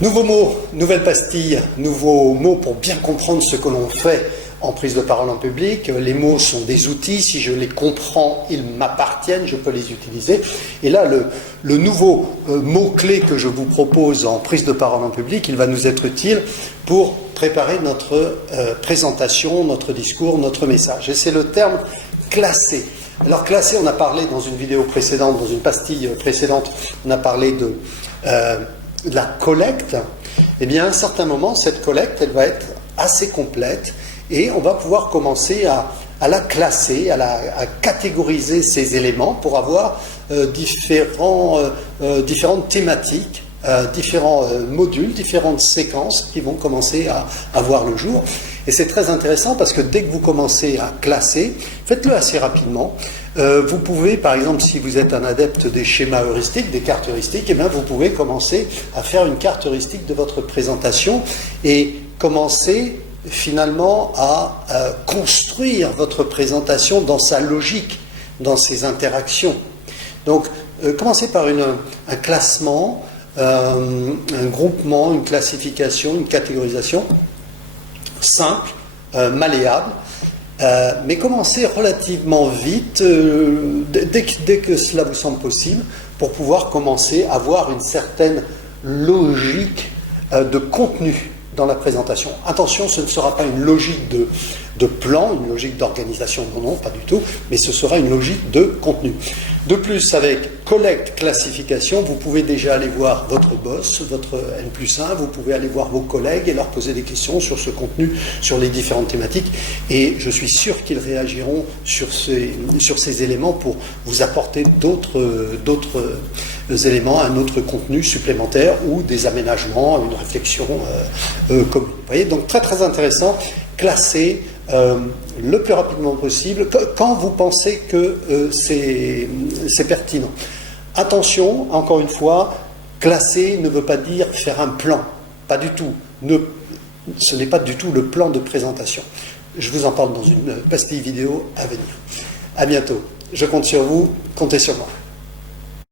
Nouveaux mots, nouvelle pastille, nouveaux mots pour bien comprendre ce que l'on fait en prise de parole en public. Les mots sont des outils, si je les comprends, ils m'appartiennent, je peux les utiliser. Et là, le nouveau mot-clé que je vous propose en prise de parole en public, il va nous être utile pour préparer notre présentation, notre discours, notre message. Et c'est le terme classé. Alors classé, on a parlé dans une vidéo précédente, dans une pastille précédente, on a parlé de la collecte. Eh bien, à un certain moment, cette collecte, elle va être assez complète et on va pouvoir commencer à la classer, à catégoriser ces éléments pour avoir différentes thématiques, différents modules, différentes séquences qui vont commencer à voir le jour. Et c'est très intéressant parce que dès que vous commencez à classer, faites-le assez rapidement. Vous pouvez, par exemple, si vous êtes un adepte des schémas heuristiques, des cartes heuristiques, eh bien, vous pouvez commencer à faire une carte heuristique de votre présentation et commencer finalement à construire votre présentation dans sa logique, dans ses interactions. Donc, commencez par un classement, un groupement, une classification, une catégorisation simple, malléable, mais commencez relativement vite, dès que cela vous semble possible, pour pouvoir commencer à avoir une certaine logique de contenu dans la présentation. Attention, ce ne sera pas une logique de plan, une logique d'organisation, non, pas du tout, mais ce sera une logique de contenu. De plus, avec collecte, classification, vous pouvez déjà aller voir votre boss, votre N+1, vous pouvez aller voir vos collègues et leur poser des questions sur ce contenu, sur les différentes thématiques, et je suis sûr qu'ils réagiront sur ces éléments pour vous apporter d'autres éléments, un autre contenu supplémentaire ou des aménagements, une réflexion commune. Vous voyez, donc très très intéressant, classer le plus rapidement possible quand vous pensez que c'est pertinent. Attention, encore une fois, classer ne veut pas dire faire un plan, pas du tout. Ce n'est pas du tout le plan de présentation. Je vous en parle dans une pastille vidéo à venir. À bientôt. Je compte sur vous, comptez sur moi.